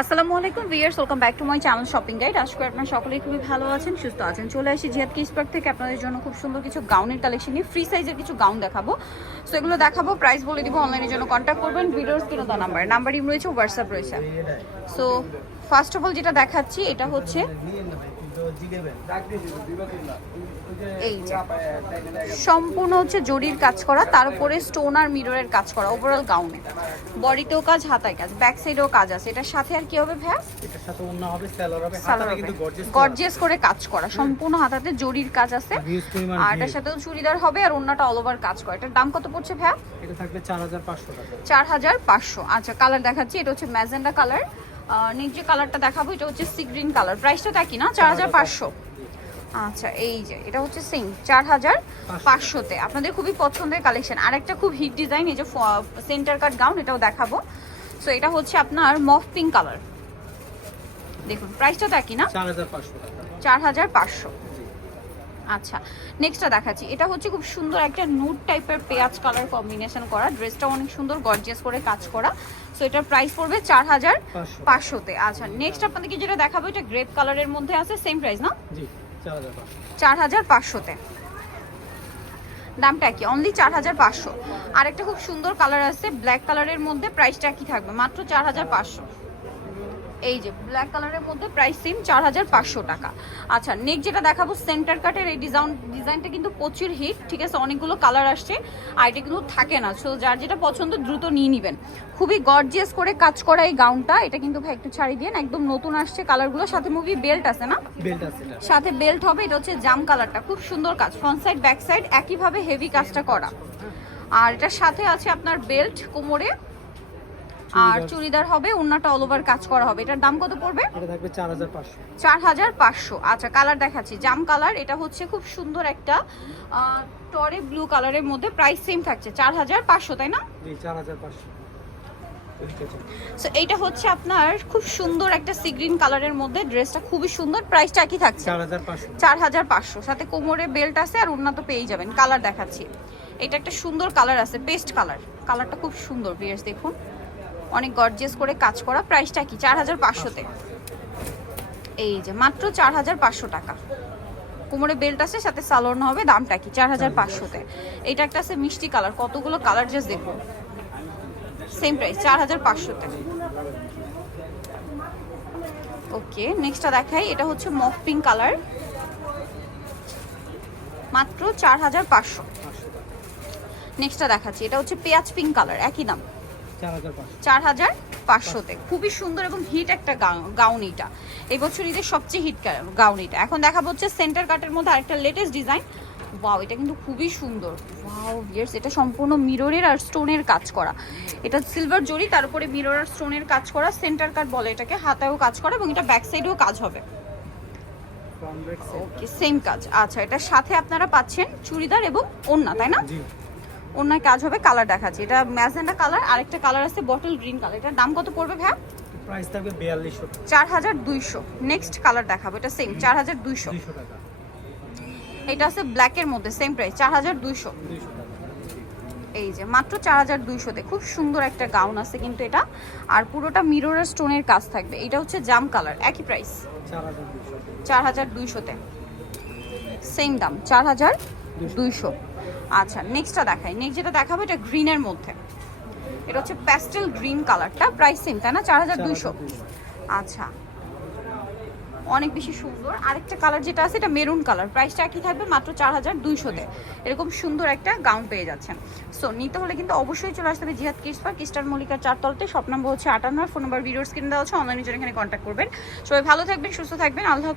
আসসালামু আলাইকুম viewers welcome back to my channel shopping guide আজকে আপনার সকলেই খুবই ভালো আছেন, সুস্থ আছেন। চলে আসি জিহাদ কিসপার্ক থেকে। আপনাদের জন্য খুব সুন্দর কিছু গাউনের কালেকশন নিয়ে। ফ্রি সাইজের কিছু গাউন দেখাবো। সো এগুলো দেখাবো প্রাইস বলে দিব অনলাইনের জন্য কন্ট্যাক্ট করবেন। ভিডিওর স্ক্রিনে দেওয়া নাম্বার নাম্বার রয়েছে হোয়াটসঅ্যাপ রয়েছে। সো ফার্স্ট অফ অল যেটা দেখাচ্ছি, এটা হচ্ছে এই সম্পূর্ণ হচ্ছে জরির কাজ করা তার উপরে স্টোন আর মিররের কাজ করা ওভারঅল গাউনে বডিতেও কাজ হাতায় কাজ ব্যাক সাইডেও কাজ আছে। এটার সাথে আর কি হবে ভ্যাস এটার সাথে অন্য হবে সেলার হবে। সালোয়ার কিন্তু গর্জিয়াস করে। কাজ করা সম্পূর্ণ হাতাতে জরির কাজ আছে। আর এটার। সাথেও চুড়িদার হবে আর অন্যটা অল ওভার কাজ করা। এটার দাম কত পড়ছে ভ্যা এটা থাকবে 4500 টাকা। চার হাজার পাঁচশো। আচ্ছা কালার দেখাচ্ছি। এটা হচ্ছে ম্যাজেন্ডা কালার নেক্সট যে কালারটা দেখাবো এটা হচ্ছে সি গ্রিন কালার প্রাইসটা তা কি না? চার হাজার পাঁচশো। আচ্ছা এই যে এটা হচ্ছে সেম চার হাজার পাঁচশোতে। আপনাদের খুবই পছন্দের কালেকশন আর একটা খুব হিট ডিজাইন এই যে সেন্টার কাট গাউন এটাও দেখাবো। সো এটা হচ্ছে আপনার মফ পিঙ্ক কালার দেখুন প্রাইসটা তা কি না? চার হাজার পাঁচশো। আচ্ছা নেক্সটটা দেখাচ্ছি। এটা হচ্ছে খুব সুন্দর একটা নুড টাইপের পেঁয়াজ কালার কম্বিনেশন করা। ড্রেসটা অনেক সুন্দর গর্জিয়াস করে কাজ করা। সো এটার প্রাইস পড়বে চার হাজার পাঁচশোতে। আচ্ছা নেক্সট আপনাদেরকে যেটা দেখাবো এটা গ্রেপ কালারের মধ্যে আছে সেম প্রাইস না? জি 4500 চার হাজার পাঁচশোতে। দামটা কি অনলি চার হাজার পাঁচশো। আরেকটা খুব সুন্দর কালার আছে ব্ল্যাক কালারের মধ্যে প্রাইসটা কি থাকবে মাত্র চার হাজার পাঁচশো। এই যে ব্ল্যাক কালারের মধ্যে প্রাইস সেম চার হাজার পাঁচশো টাকা। আচ্ছা নেক্সট যেটা দেখাবো সেন্টার কাটের এই ডিজাইন ডিজাইনটা কিন্তু প্রচুর হিট ঠিক আছে? অনেকগুলো কালার আসছে আর এটা কিন্তু থাকে না। সো যার যেটা পছন্দ দ্রুত নিয়ে নেবেন। খুবই গর্জিয়াস করে কাজ করা এই গাউনটা এটা কিন্তু ভাই একটু ছাড়ি দিয়ে একদম নতুন আসছে কালারগুলো সাথে মুভি বেল্ট আছে না? বেল্ট আছে সাথে বেল্ট হবে এটা হচ্ছে জাম কালারটা খুব সুন্দর কাজ ফ্রন্ট সাইড ব্যাক সাইড একইভাবে হেভি কাজটা করা। আর এটার সাথে আছে আপনার বেল্ট কোমরে। আর চুড়িদার হবে অন্যটা অল ওভার কাজ করা হবে। এটার দাম কত পড়বে? এটা থাকবে 4500 চার হাজার পাঁচশো। আচ্ছা কালার দেখাচ্ছি। জাম কালার এটা হচ্ছে খুব সুন্দর একটা টরে ব্লু কালারের মধ্যে প্রাইস সেম থাকছে চার হাজার পাঁচশো তাই না? জি 4500 সো এইটা হচ্ছে আপনার খুব সুন্দর একটা সি গ্রিন কালারের মধ্যে ড্রেসটা খুবই সুন্দর প্রাইসটা কি থাকছে। চার হাজার পাঁচশো। সাথে কোমরে বেল্ট আছে আর উন্নত পেয়েই যাবেন। কালার দেখাচ্ছি। এটা একটা সুন্দর কালার আছে পেস্ট কালার কালারটা খুব সুন্দর বিয়ার্স দেখুন। অনেক গর্জিয়াস করে কাজ করা প্রাইসটা কি? চার হাজার পাঁচশোতে। এই যে, মাত্র চার হাজার পাঁচশো টাকা। কোমরে বেল্ট আছে, সাথে সালোয়ার হবে, দামটা কি? চার হাজার পাঁচশোতে। এটা একটা আছে মিষ্টি কালার কতগুলো কালার জাস্ট দেখুন সেম প্রাইস চার হাজার পাঁচশোতে। ওকে নেক্সটটা দেখাই, এটা হচ্ছে মফ পিঙ্ক কালার মাত্র চার হাজার পাঁচশো। নেক্সটটা দেখাচ্ছি, এটা হচ্ছে পেঁয়াজ পিঙ্ক কালার একই দাম। 4500 চার হাজার পাঁচশোতে। খুবই সুন্দর এবং হিট একটা গাউ- গাউন এটা এই বছর ঈদের সবচেয়ে হিট গাউন এটা এখন দেখা হচ্ছে সেন্টার কাটের মধ্যে আরেকটা লেটেস্ট ডিজাইন ওয়াও এটা কিন্তু খুবই সুন্দর। ওয়াও ইয়ার্স এটা সম্পূর্ণ মিররের আর স্টোনের কাজ করা। এটা সিলভার জরি তার উপরে মিরর আর স্টোনের কাজ করা। সেন্টার কাট বলে এটাকে হাতায়ও কাজ করা এবং এটা ব্যাক সাইডেও কাজ হবে। ওকে সেম কাজ। আচ্ছা এটার সাথে আপনারা পাচ্ছেন চুড়িদার এবং ওন্না তাই না? অন্য কাজ হবে কালার দেখাচ্ছি। এটা ম্যাজেন্ডা কালার আরেকটা কালার আছে বটল গ্রিন কালার এটার দাম কত পড়বে ভাই প্রাইস থাকবে 4200 টাকা। চার হাজার দুইশো। নেক্সট কালার দেখাবো এটা সেম চার হাজার দুইশো 200 টাকা। এটা আছে ব্ল্যাকের মধ্যে সেম প্রাইস চার হাজার দুইশো এই যে মাত্র চার হাজার দুইশোতে। খুব সুন্দর একটা গাউন আছে কিন্তু এটা। আর পুরোটা মিররের স্টোনের কাজ থাকবে। এটা হচ্ছে জাম কালার একই প্রাইস 4200 চার হাজার দুইশোতে। সেম দাম চার হাজার দুইশো। আচ্ছা নেক্সটটা দেখাই। নেক্সট যেটা দেখাবো এটা গ্রিনের মধ্যে। এটা হচ্ছে প্যাস্টেল গ্রিন কালারটা প্রাইস সেম তাই না? চার হাজার দুইশো। আচ্ছা অনেক বেশি সুন্দর। আরেকটা কালার যেটা আছে এটা মেরুন কালার প্রাইসটা একই থাকবে মাত্র চার হাজার দুইশোতে। এরকম সুন্দর একটা গাউন পেয়ে যাচ্ছেন। সো নিতে হলে কিন্তু অবশ্যই চলে আসতে হবে জিহাদ কিস পার্ক কিস্টার মল্লিকার চারতলতে। সব নম্বর হচ্ছে আটান্ন ফোন নাম্বার ভিডিওর স্ক্রিন দেওয়া হচ্ছে অনলাইনে জন্য এখানে কন্ট্যাক্ট করবেন। সবাই ভালো থাকবেন সুস্থ থাকবেন। আল্লাহ